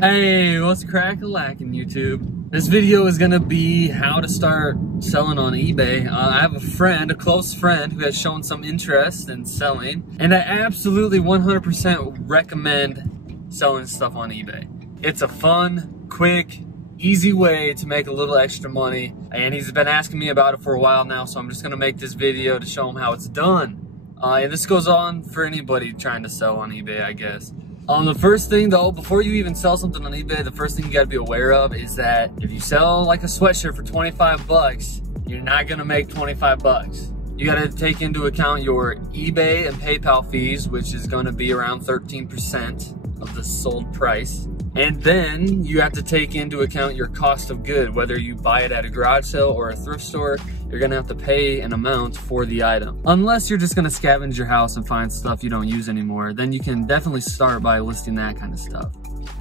Hey, what's crack-a-lackin' YouTube? This video is gonna be how to start selling on eBay. I have a close friend, who has shown some interest in selling, and I absolutely 100% recommend selling stuff on eBay. It's a fun, quick, easy way to make a little extra money, and he's been asking me about it for a while now, so I'm just gonna make this video to show him how it's done. And this goes on for anybody trying to sell on eBay, I guess. The first thing though, before you even sell something on eBay, the first thing you gotta be aware of is that if you sell like a sweatshirt for 25 bucks, you're not gonna make 25 bucks. You gotta take into account your eBay and PayPal fees, which is gonna be around 13% of the sold price. And then you have to take into account your cost of good, whether you buy it at a garage sale or a thrift store, you're gonna have to pay an amount for the item. Unless you're just gonna scavenge your house and find stuff you don't use anymore, then you can definitely start by listing that kind of stuff.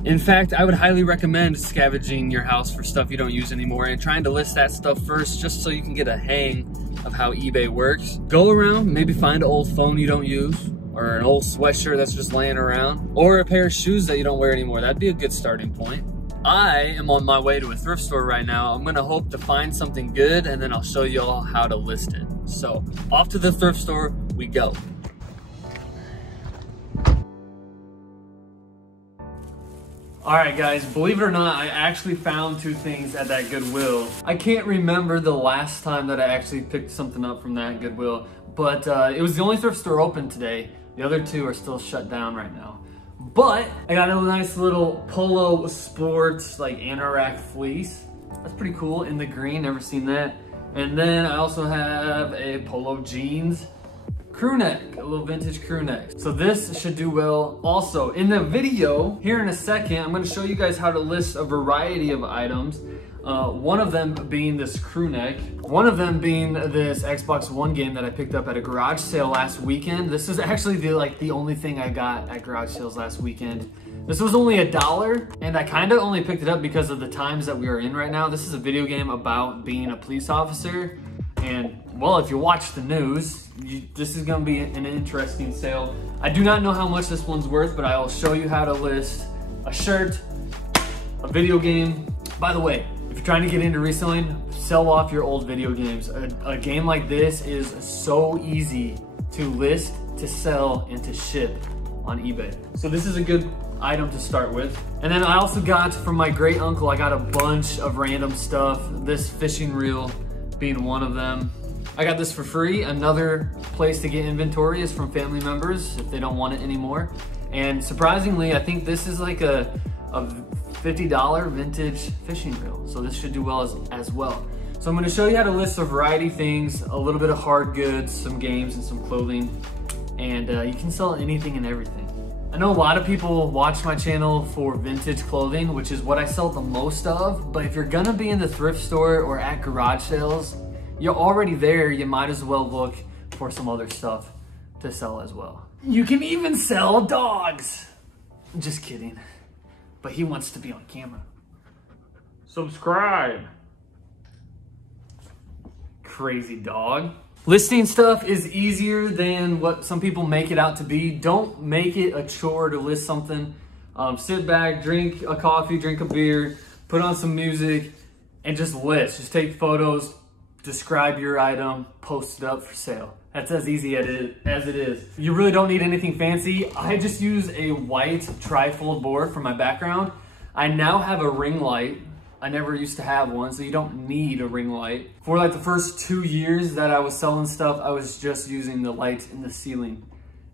In fact, I would highly recommend scavenging your house for stuff you don't use anymore and trying to list that stuff first, just so you can get a hang of how eBay works. Go around, maybe find an old phone you don't use, or an old sweatshirt that's just laying around, or a pair of shoes that you don't wear anymore. That'd be a good starting point. I am on my way to a thrift store right now. I'm gonna hope to find something good, and then I'll show you all how to list it. So, off to the thrift store we go. All right guys, believe it or not, I actually found two things at that Goodwill. I can't remember the last time that I actually picked something up from that Goodwill, but it was the only thrift store open today. The other two are still shut down right now. But I got a nice little Polo Sports like anorak fleece. That's pretty cool in the green, never seen that. And then I also have a Polo jeans crew neck, a little vintage crew neck. So this should do well. Also, in the video, here in a second, I'm gonna show you guys how to list a variety of items. One of them being this crew neck, one of them being this Xbox One game that I picked up at a garage sale last weekend. This is actually the only thing I got at garage sales last weekend. This was only $1, and I kind of only picked it up because of the times that we are in right now. This is a video game about being a police officer, and well, if you watch the news, this is gonna be an interesting sale. I do not know how much this one's worth, but I will show you how to list a shirt, a video game. By the way, if you're trying to get into reselling, sell off your old video games. A game like this is so easy to list, to sell, and to ship on eBay. So this is a good item to start with. And then I also got, from my great uncle, I got a bunch of random stuff. This fishing reel being one of them. I got this for free. Another place to get inventory is from family members if they don't want it anymore. And surprisingly, I think this is like a $50 vintage fishing reel. So this should do well as well. So I'm gonna show you how to list a variety of things, a little bit of hard goods, some games, and some clothing. And you can sell anything and everything. I know a lot of people watch my channel for vintage clothing, which is what I sell the most of. But if you're gonna be in the thrift store or at garage sales, you're already there, you might as well look for some other stuff to sell as well. You can even sell dogs. Just kidding. But he wants to be on camera. Subscribe. Crazy dog. Listing stuff is easier than what some people make it out to be. Don't make it a chore to list something. Sit back, drink a coffee, drink a beer, put on some music, and just list. Just take photos, describe your item, post it up for sale. That's as easy as it is. You really don't need anything fancy. I just use a white tri-fold board for my background. I now have a ring light. I never used to have one, so you don't need a ring light. For like the first 2 years that I was selling stuff, I was just using the lights in the ceiling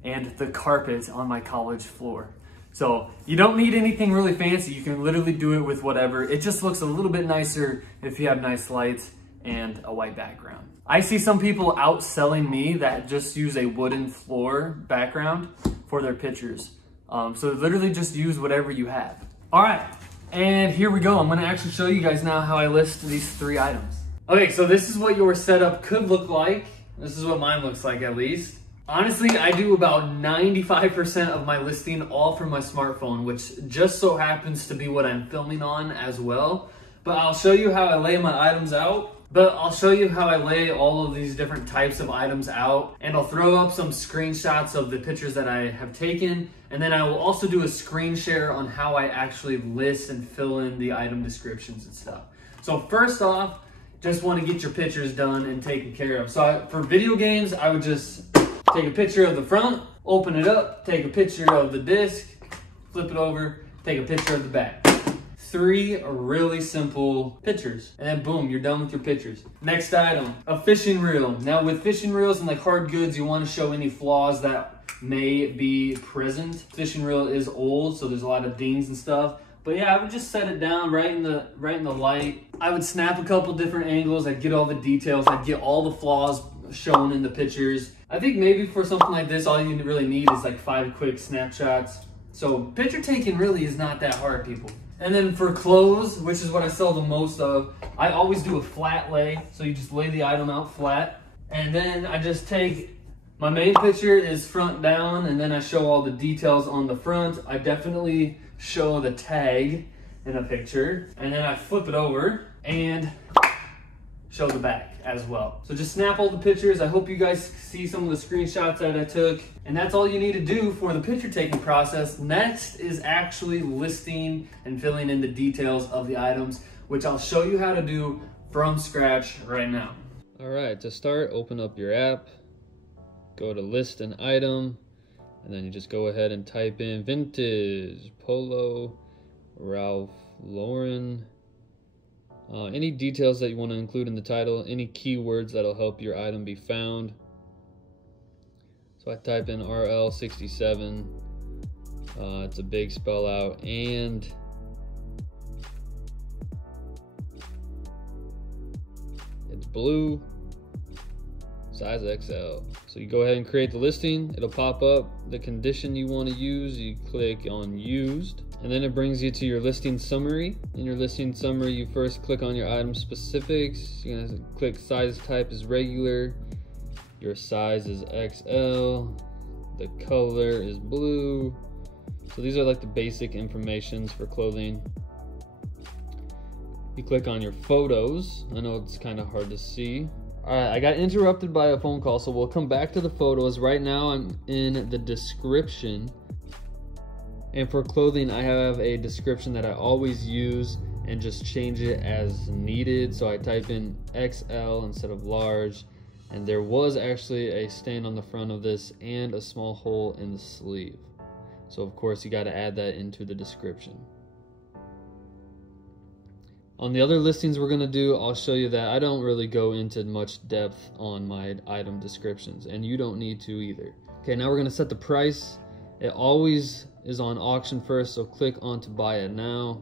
and the carpet on my college floor. So you don't need anything really fancy. You can literally do it with whatever. It just looks a little bit nicer if you have nice lights and a white background. I see some people outselling me that just use a wooden floor background for their pictures. So literally just use whatever you have. All right, and here we go. I'm gonna actually show you guys now how I list these 3 items. Okay, so this is what your setup could look like. This is what mine looks like at least. Honestly, I do about 95% of my listing all from my smartphone, which just so happens to be what I'm filming on as well. But I'll show you how I lay my items out. But I'll show you how I lay all of these different types of items out, and I'll throw up some screenshots of the pictures that I have taken, and then I will also do a screen share on how I actually list and fill in the item descriptions and stuff. So first off, just want to get your pictures done and taken care of. So for video games, I would just take a picture of the front, open it up, take a picture of the disc, flip it over, take a picture of the back. 3 really simple pictures, and then boom, you're done with your pictures. Next item, a fishing reel. Now with fishing reels and like hard goods, you want to show any flaws that may be present. Fishing reel is old, so there's a lot of dings and stuff. But yeah, I would just set it down right in the light. I would snap a couple different angles. I'd get all the details. I'd get all the flaws shown in the pictures. I think maybe for something like this, all you really need is like 5 quick snapshots. So picture taking really is not that hard, people. And then for clothes, which is what I sell the most of, I always do a flat lay. So you just lay the item out flat. And then I just take, my main picture is front down, and then I show all the details on the front. I definitely show the tag in a picture, and then I flip it over and show the back as well. So just snap all the pictures. I hope you guys see some of the screenshots that I took, and that's all you need to do for the picture taking process. Next is actually listing and filling in the details of the items, which I'll show you how to do from scratch right now. All right, to start, open up your app, go to list an item, and then you just go ahead and type in vintage, polo, Ralph Lauren, any details that you want to include in the title, any keywords that'll help your item be found. So I type in RL67, it's a big spell out, and it's blue, size XL. So you go ahead and create the listing. It'll pop up the condition you want to use. You click on used, and then it brings you to your listing summary. In your listing summary, you first click on your item specifics. You're gonna click size type is regular, your size is XL, the color is blue. So these are like the basic informations for clothing. You click on your photos. I know it's kind of hard to see. All right, I got interrupted by a phone call, so we'll come back to the photos. Right now I'm in the description. And for clothing, I have a description that I always use and just change it as needed. So I type in XL instead of large. And there was actually a stain on the front of this and a small hole in the sleeve. So of course you gotta add that into the description. On the other listings we're gonna do, I'll show you that I don't really go into much depth on my item descriptions, and you don't need to either. Okay, now we're gonna set the price. It always is on auction first, so click on to buy it now.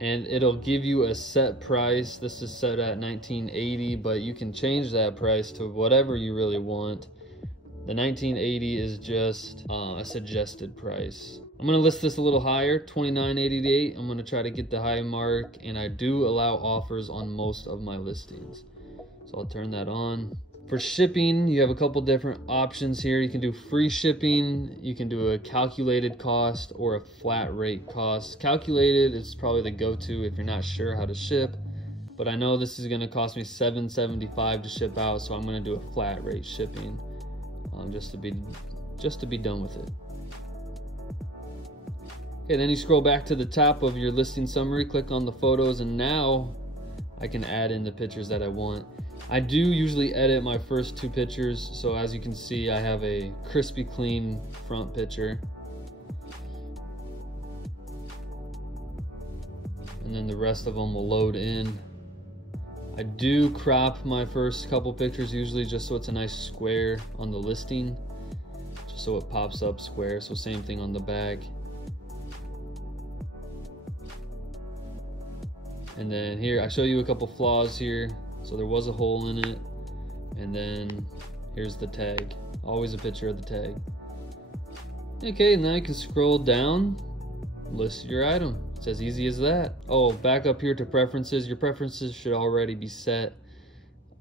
And it'll give you a set price. This is set at $19.80, but you can change that price to whatever you really want. The $19.80 is just a suggested price. I'm gonna list this a little higher, $29.88. I'm gonna try to get the high mark, and I do allow offers on most of my listings. So I'll turn that on. For shipping, you have a couple different options here. You can do free shipping, you can do a calculated cost or a flat rate cost. Calculated is probably the go-to if you're not sure how to ship, but I know this is gonna cost me $7.75 to ship out, so I'm gonna do a flat rate shipping just to be done with it. Okay, then you scroll back to the top of your listing summary, click on the photos, and now I can add in the pictures that I want. I do usually edit my first 2 pictures, so as you can see, I have a crispy clean front picture. And then the rest of them will load in. I do crop my first couple pictures usually just so it's a nice square on the listing, just so it pops up square. So same thing on the back. And then here, I show you a couple flaws here. So there was a hole in it. And then here's the tag. Always a picture of the tag. Okay, now you can scroll down, list your item. It's as easy as that. Oh, back up here to preferences. Your preferences should already be set.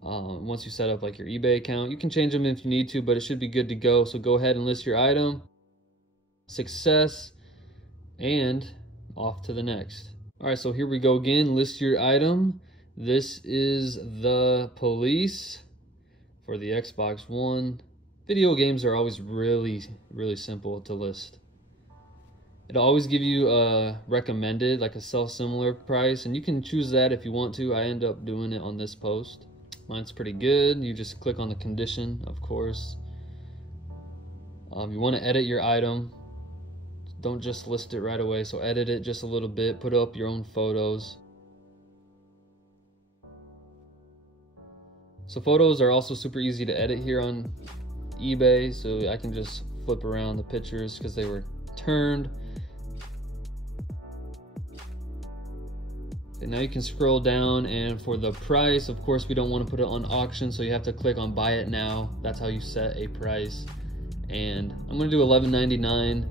Once you set up like your eBay account, you can change them if you need to, but it should be good to go. So go ahead and list your item. Success. And off to the next. All right, so here we go again. List your item. This is the police for the Xbox One. Video games are always really simple to list. It'll always give you a recommended, like a self-similar price, and you can choose that if you want to. I end up doing it on this post. Mine's pretty good. You just click on the condition, of course. You want to edit your item. Don't just list it right away, so edit it just a little bit. Put up your own photos. So photos are also super easy to edit here on eBay, so I can just flip around the pictures because they were turned. And now you can scroll down, and for the price, of course, we don't want to put it on auction, so you have to click on buy it now. That's how you set a price. And I'm going to do $11.99.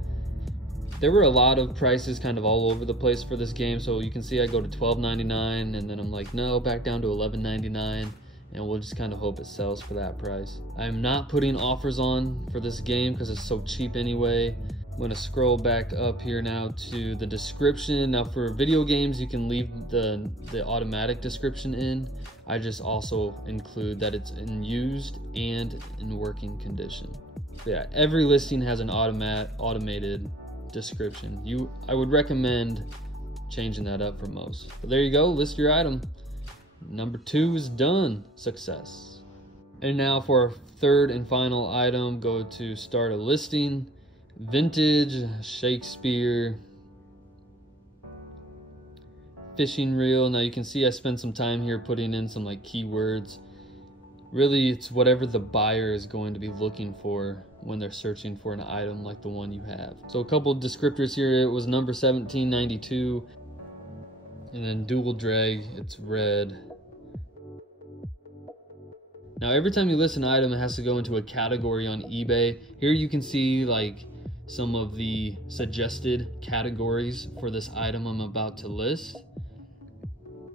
There were a lot of prices kind of all over the place for this game, so you can see I go to $12.99, and then I'm like, no, back down to $11.99, and we'll just kind of hope it sells for that price. I'm not putting offers on for this game because it's so cheap anyway. I'm going to scroll back up here now to the description. Now for video games, you can leave the automatic description in. I just also include that it's in used and in working condition. But yeah, every listing has an automated description. I would recommend changing that up for most. But there you go, list your item. Number 2 is done. Success. And now for our third and final item, go to start a listing. Vintage Shakespeare fishing reel. Now you can see I spent some time here putting in some like keywords. Really, it's whatever the buyer is going to be looking for when they're searching for an item like the one you have. So a couple of descriptors here. It was number 1792, and then dual drag, it's red. Now every time you list an item, it has to go into a category on eBay. Here you can see like some of the suggested categories for this item I'm about to list.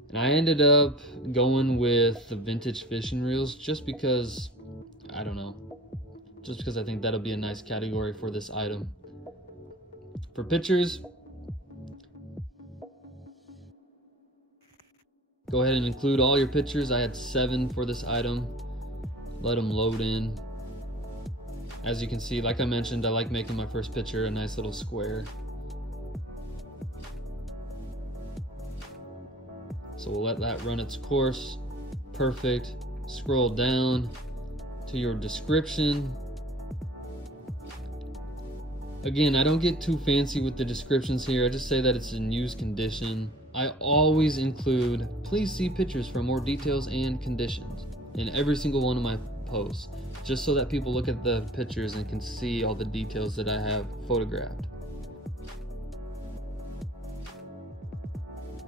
And I ended up going with the vintage fishing reels just because, I don't know, just because I think that'll be a nice category for this item. For pictures, go ahead and include all your pictures. I had 7 for this item. Let them load in. As you can see, like I mentioned, I like making my first picture a nice little square. So we'll let that run its course. Perfect. Scroll down to your description. Again, I don't get too fancy with the descriptions here. I just say that it's in used condition. I always include, please see pictures for more details and conditions in every single one of my posts, just so that people look at the pictures and can see all the details that I have photographed.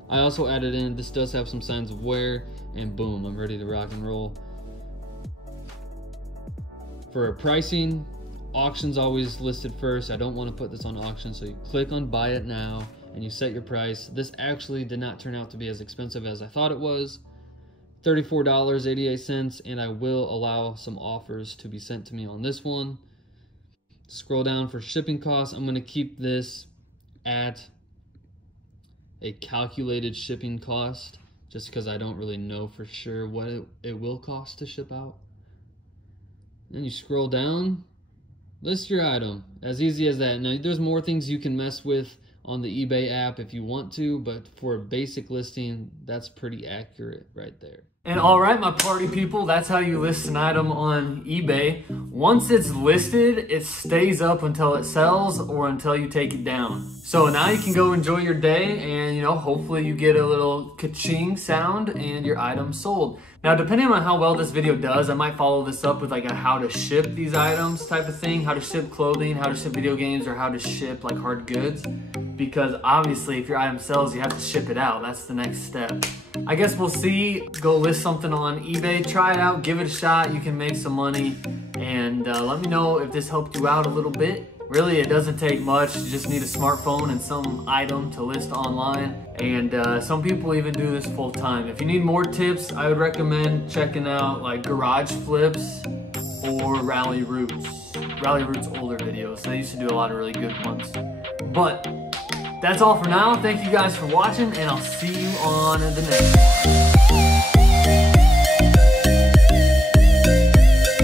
I also added in, this does have some signs of wear, and boom, I'm ready to rock and roll. For pricing, auction's always listed first. I don't want to put this on auction, so you click on buy it now and you set your price. This actually did not turn out to be as expensive as I thought it was. $34.88, and I will allow some offers to be sent to me on this one. Scroll down for shipping costs. I'm going to keep this at a calculated shipping cost just because I don't really know for sure what it will cost to ship out. Then you scroll down, list your item. As easy as that. Now there's more things you can mess with on the eBay app if you want to, but for a basic listing, that's pretty accurate right there. And all right, my party people, that's how you list an item on eBay. Once it's listed, it stays up until it sells or until you take it down. So now you can go enjoy your day and, hopefully you get a little ka-ching sound and your item sold. Now, depending on how well this video does, I might follow this up with like a how to ship these items type of thing, how to ship clothing, how to ship video games, or how to ship like hard goods. Because obviously if your item sells, you have to ship it out. That's the next step. I guess we'll see. Go list something on eBay, try it out, give it a shot. You can make some money, and let me know if this helped you out a little bit. Really, it doesn't take much. You just need a smartphone and some item to list online. And some people even do this full time. If you need more tips, I would recommend checking out like Garage Flips or Rally Roots. Rally Roots' older videos. They used to do a lot of really good ones. But that's all for now. Thank you guys for watching, and I'll see you on the next one.